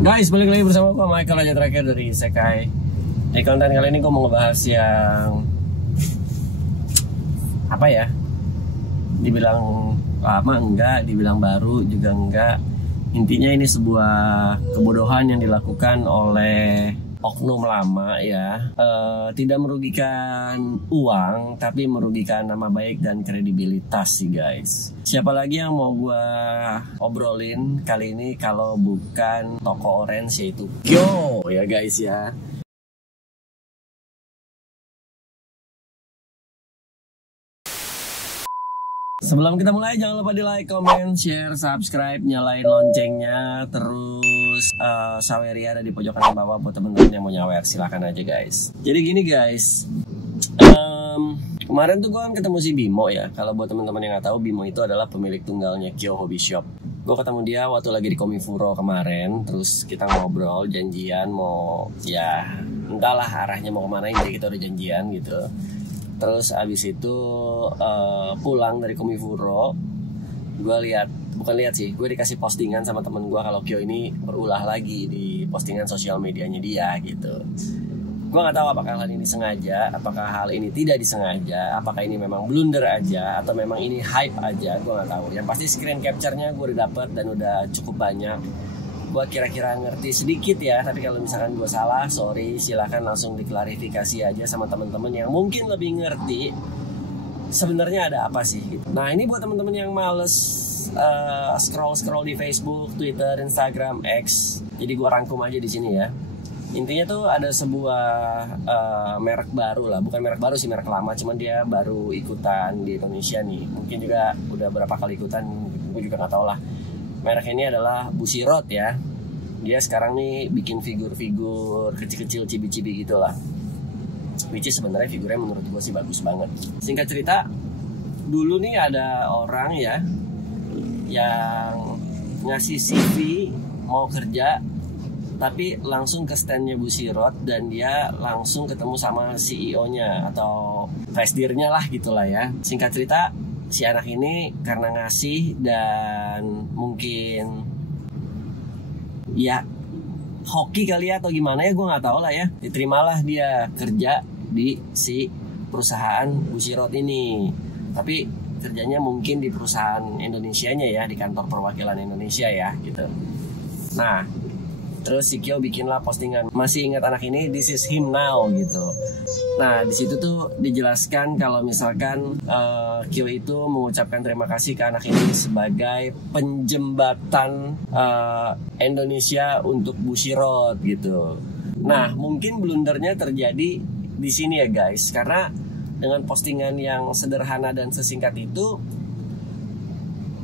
Guys, balik lagi bersama gue Michael Raja Terakhir dari Isekai. Di konten kali ini gue mau ngebahas yang apa ya? Dibilang lama enggak, dibilang baru juga enggak. Intinya ini sebuah kebodohan yang dilakukan oleh oknum lama ya. Tidak merugikan uang, tapi merugikan nama baik dan kredibilitas sih guys. Siapa lagi yang mau gue obrolin kali ini kalau bukan toko orange, yaitu Kyo ya guys ya. Sebelum kita mulai, jangan lupa di like, comment, share, subscribe, nyalain loncengnya. Terus saweri ada di pojokan bawah buat temen-temen yang mau nyawer, silahkan aja guys. Jadi gini guys, kemarin tuh gue kan ketemu si Bimo ya. Kalau buat temen-temen yang nggak tahu, Bimo itu adalah pemilik tunggalnya Kyo Hobby Shop. Gue ketemu dia waktu lagi di Komifuro kemarin. Terus kita ngobrol, janjian mau ya entahlah arahnya mau kemana, jadi kita udah janjian gitu. Terus abis itu pulang dari Komifuro, gue gue dikasih postingan sama temen gue kalau Kyo ini berulah lagi di postingan sosial medianya dia gitu. Gue nggak tahu apakah hal ini sengaja, apakah hal ini tidak disengaja, apakah ini memang blunder aja atau memang ini hype aja, gue nggak tahu. Yang pasti screen capture-nya gue udah dapet dan udah cukup banyak. Gue kira-kira ngerti sedikit ya, tapi kalau misalkan gue salah, sorry, silahkan langsung diklarifikasi aja sama teman-teman yang mungkin lebih ngerti sebenarnya ada apa sih gitu. Nah ini buat teman-teman yang males scroll di Facebook, Twitter, Instagram, X, jadi gue rangkum aja di sini ya. Intinya tuh ada sebuah merek baru lah, bukan merek baru sih, merek lama, cuman dia baru ikutan di Indonesia nih. Mungkin juga udah berapa kali ikutan, gue juga nggak tahu lah. Merek ini adalah Bushiroad ya. Dia sekarang nih bikin figur-figur kecil-kecil cibi-cibi gitu lah. Which is sebenarnya figurnya menurut gue sih bagus banget. Singkat cerita, dulu nih ada orang ya yang ngasih CV mau kerja, tapi langsung ke standnya Bushiroad dan dia langsung ketemu sama CEO-nya atau presidennya lah gitulah ya. Singkat cerita, si anak ini karena ngasih dan mungkin ya hoki kali ya atau gimana ya, gue nggak tahu lah ya, diterimalah dia kerja di si perusahaan Bushiroad ini. Tapi kerjanya mungkin di perusahaan Indonesianya ya, di kantor perwakilan Indonesia ya gitu. Nah terus si Kyo bikinlah postingan, masih ingat anak ini, this is him now gitu. Nah di situ tuh dijelaskan kalau misalkan Kyo itu mengucapkan terima kasih ke anak ini sebagai penjembatan Indonesia untuk Bushiroad gitu. Nah mungkin blundernya terjadi di sini ya guys, karena dengan postingan yang sederhana dan sesingkat itu,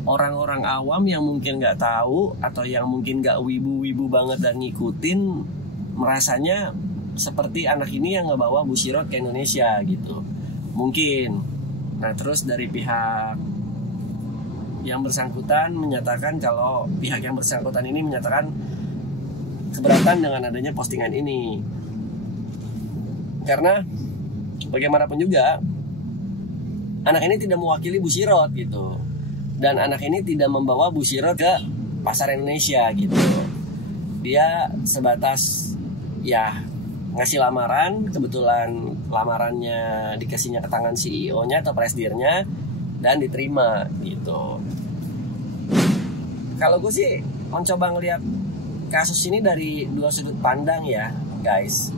orang-orang awam yang mungkin nggak tahu atau yang mungkin nggak wibu-wibu banget dan ngikutin merasanya seperti anak ini yang ngebawa Bushiroad ke Indonesia gitu mungkin. Nah terus dari pihak yang bersangkutan menyatakan kalau pihak yang bersangkutan ini menyatakan keberatan dengan adanya postingan ini, karena bagaimanapun juga anak ini tidak mewakili Bushiroad gitu. Dan anak ini tidak membawa Bushiroad ke pasar Indonesia gitu. Dia sebatas ya ngasih lamaran, kebetulan lamarannya dikasihnya ke tangan CEO-nya atau presidennya dan diterima gitu. Kalau gue sih mencoba ngelihat kasus ini dari dua sudut pandang ya guys.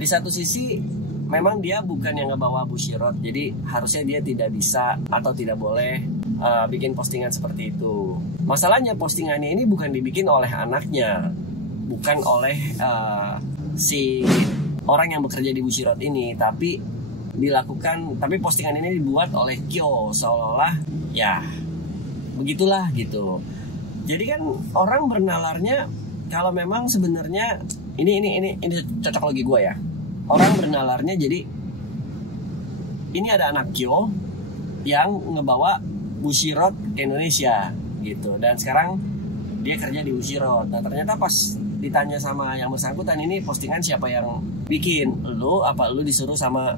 Di satu sisi memang dia bukan yang ngebawa Bushiroad, jadi harusnya dia tidak bisa atau tidak boleh bikin postingan seperti itu. Masalahnya postingannya ini bukan dibikin oleh anaknya, bukan oleh si orang yang bekerja di Bushiroad ini, tapi postingan ini dibuat oleh Kyo, seolah-olah ya begitulah gitu. Jadi kan orang bernalarnya kalau memang sebenarnya ini cocok logi gue ya. Orang bernalarnya jadi ini ada anak Kyo yang ngebawa Bushiroad ke Indonesia gitu, dan sekarang dia kerja di Bushiroad. Nah ternyata pas ditanya sama yang bersangkutan, ini postingan siapa yang bikin, lu apa lu disuruh sama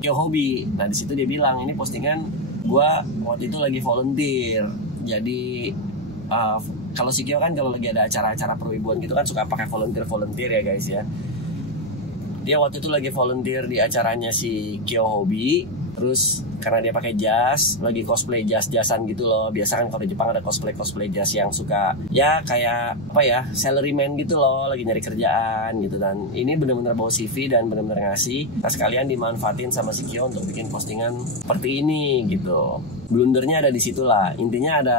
Kyo Hobby? Nah di situ dia bilang ini postingan gua waktu itu lagi volunteer, jadi kalau si Kyo kan kalau lagi ada acara-acara perwibuan gitu kan suka pakai volunteer ya guys ya. Dia waktu itu lagi volunteer di acaranya si Kyo Hobby. Terus karena dia pakai jas, lagi cosplay jas-jasan gitu loh. Biasa kan kalau di Jepang ada cosplay jas yang suka ya kayak apa ya, salaryman gitu loh, lagi nyari kerjaan gitu. Dan ini benar-benar bawa CV dan benar-benar ngasih. Nah sekalian dimanfaatin sama si Kyo untuk bikin postingan seperti ini gitu. Blundernya ada di situ lah. Intinya ada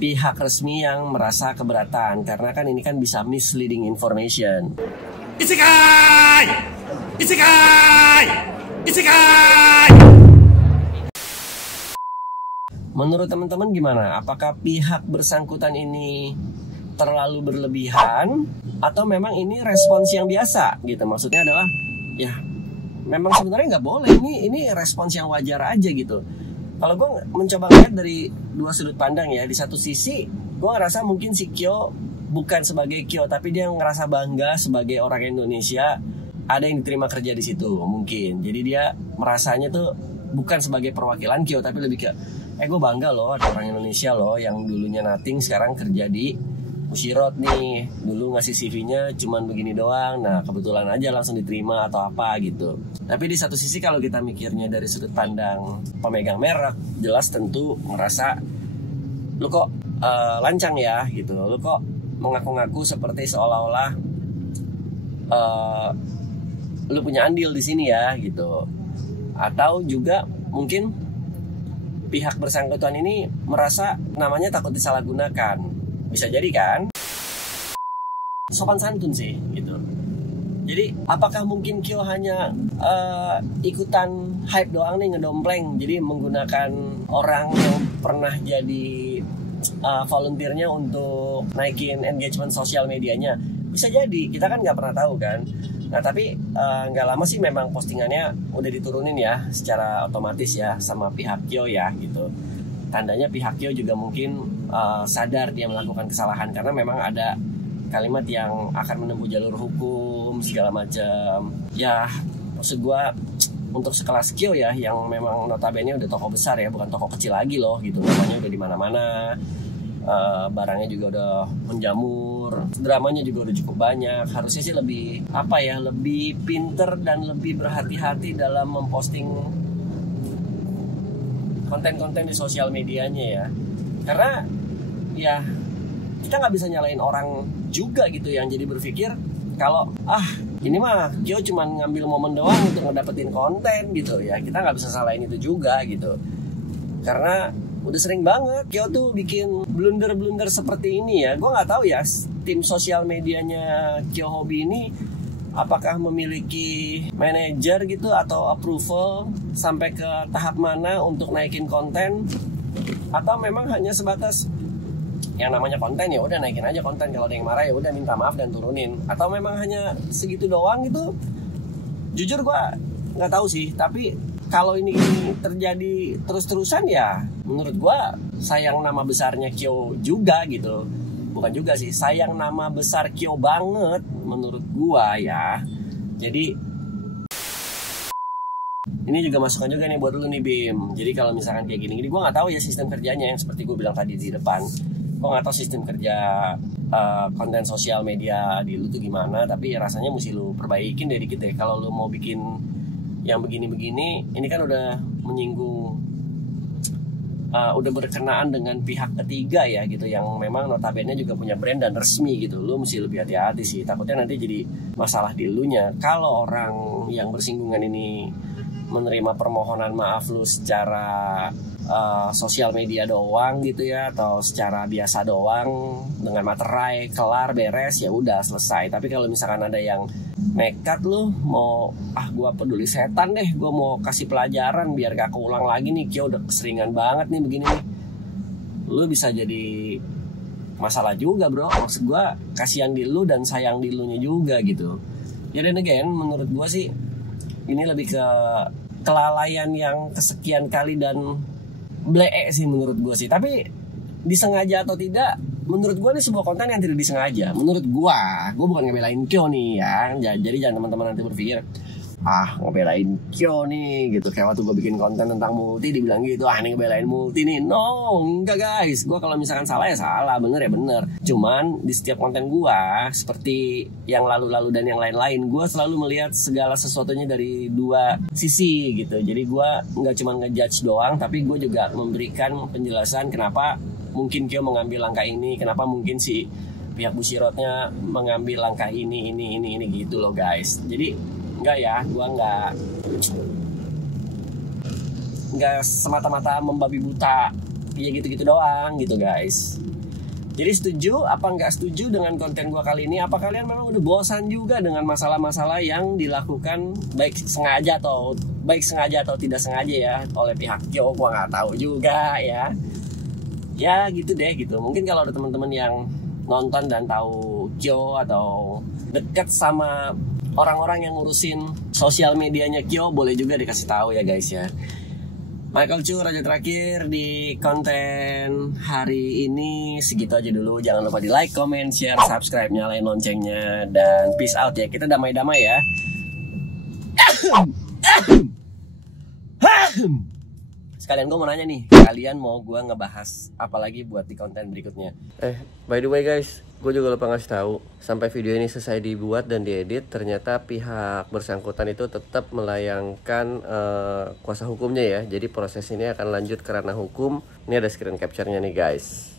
pihak resmi yang merasa keberatan karena kan ini kan bisa misleading information. Isekai! Isekai! Isekai! Menurut teman-teman gimana? Apakah pihak bersangkutan ini terlalu berlebihan atau memang ini respons yang biasa gitu? Maksudnya adalah ya memang sebenarnya nggak boleh, ini respons yang wajar aja gitu. Kalau gue mencoba ngeliat dari dua sudut pandang ya. Di satu sisi gue ngerasa mungkin si Kyo bukan sebagai Kyo, tapi dia ngerasa bangga sebagai orang Indonesia ada yang diterima kerja di situ mungkin. Jadi dia merasanya tuh bukan sebagai perwakilan Kyo, tapi lebih ke gue bangga loh ada orang Indonesia loh yang dulunya nothing sekarang kerja di Ushirot nih. Dulu ngasih CV-nya cuman begini doang, nah kebetulan aja langsung diterima atau apa gitu. Tapi di satu sisi kalau kita mikirnya dari sudut pandang pemegang merek, jelas tentu merasa lu kok lancang ya gitu. Lu kok mengaku-ngaku seperti seolah-olah lu punya andil di sini ya gitu. Atau juga mungkin pihak bersangkutan ini merasa namanya takut disalahgunakan. Bisa jadi kan? Sopan santun sih gitu. Jadi apakah mungkin Kyo hanya ikutan hype doang nih, ngedompleng. Jadi menggunakan orang yang pernah jadi volunteernya untuk naikin engagement sosial medianya. Bisa jadi, kita kan nggak pernah tahu kan. Nah tapi nggak lama sih memang postingannya udah diturunin ya secara otomatis ya sama pihak Kyo ya gitu. Tandanya pihak Kyo juga mungkin sadar dia melakukan kesalahan karena memang ada kalimat yang akan menempuh jalur hukum segala macam. Ya maksud gue untuk sekelas Kyo ya yang memang notabene udah toko besar ya, bukan toko kecil lagi loh gitu. Namanya udah di mana-mana. Barangnya juga udah menjamur, dramanya juga udah cukup banyak. Harusnya sih lebih lebih pinter dan lebih berhati-hati dalam memposting konten-konten di sosial medianya ya. Karena ya kita nggak bisa nyalain orang juga gitu yang jadi berpikir kalau ini mah Kyo cuma ngambil momen doang untuk ngedapetin konten gitu ya. Kita nggak bisa salahin itu juga gitu. Karena udah sering banget Kyo tuh bikin blunder-blunder seperti ini ya. Gue nggak tahu ya tim sosial medianya Kyo Hobby ini apakah memiliki manajer gitu atau approval sampai ke tahap mana untuk naikin konten, atau memang hanya sebatas yang namanya konten ya udah naikin aja konten, kalau ada yang marah ya udah minta maaf dan turunin, atau memang hanya segitu doang gitu. Jujur gue nggak tahu sih, tapi kalau ini terjadi terus-terusan ya menurut gue sayang nama besarnya Kyo juga gitu. Bukan juga sih, sayang nama besar Kyo banget menurut gue ya. Jadi ini juga masukan juga nih buat lu nih Bim. Jadi kalau misalkan kayak gini gue gak tahu ya sistem kerjanya yang seperti gue bilang tadi di depan. Gue gak tahu sistem kerja konten sosial media di lu tuh gimana, tapi rasanya mesti lu perbaikin dari kita. Kalau lu mau bikin yang begini-begini, ini kan udah menyinggung, udah berkenaan dengan pihak ketiga ya gitu, yang memang notabene juga punya brand dan resmi gitu. Lu mesti lebih hati-hati sih, takutnya nanti jadi masalah di elunya. Kalau orang yang bersinggungan ini menerima permohonan maaf lu secara sosial media doang gitu ya, atau secara biasa doang dengan materai, kelar, beres, ya udah selesai. Tapi kalau misalkan ada yang nekat lu mau gua peduli setan deh, gua mau kasih pelajaran biar gak keulang lagi nih, Kyo udah keseringan banget nih begini nih, lu bisa jadi masalah juga bro. Maksud gua kasihan di lu dan sayang di lu nya juga gitu. Ya dan again menurut gua sih ini lebih ke kelalaian yang kesekian kali dan blee sih menurut gue sih. Tapi disengaja atau tidak, menurut gue ini sebuah konten yang tidak disengaja. Menurut gue bukan ngebelain Kyo nih ya. Jadi jangan teman-teman nanti berpikir ngebelain Kyo nih gitu. Kayak waktu gue bikin konten tentang Multi dibilang gitu, ini ngebelain Multi nih. No, enggak guys. Gue kalau misalkan salah ya salah, bener ya bener. Cuman di setiap konten gue, seperti yang lalu-lalu dan yang lain-lain, gue selalu melihat segala sesuatunya dari dua sisi gitu. Jadi gue nggak cuma ngejudge doang, tapi gue juga memberikan penjelasan kenapa mungkin Kyo mengambil langkah ini, kenapa mungkin si pihak Bushiroadnya mengambil langkah ini gitu loh guys. Jadi enggak ya, gua enggak semata-mata membabi buta ya gitu-gitu doang gitu guys. Jadi setuju apa enggak setuju dengan konten gua kali ini? Apa kalian memang udah bosan juga dengan masalah-masalah yang dilakukan baik sengaja atau tidak sengaja ya oleh pihak Kyo? Gua nggak tahu juga ya. Ya gitu deh gitu. Mungkin kalau ada teman-teman yang nonton dan tahu Kyo atau deket sama orang-orang yang ngurusin sosial medianya Kyo, boleh juga dikasih tahu ya guys ya. Michael Chu, Raja Terakhir di konten hari ini segitu aja dulu. Jangan lupa di like, comment, share, subscribe, nyalain loncengnya, dan peace out ya. Kita damai-damai ya. Sekalian gue mau nanya nih, kalian mau gue ngebahas apa lagi buat di konten berikutnya? By the way guys, gue juga lupa ngasih tahu, sampai video ini selesai dibuat dan diedit, ternyata pihak bersangkutan itu tetap melayangkan kuasa hukumnya ya. Jadi proses ini akan lanjut karena hukum. Ini ada screen capture-nya nih guys.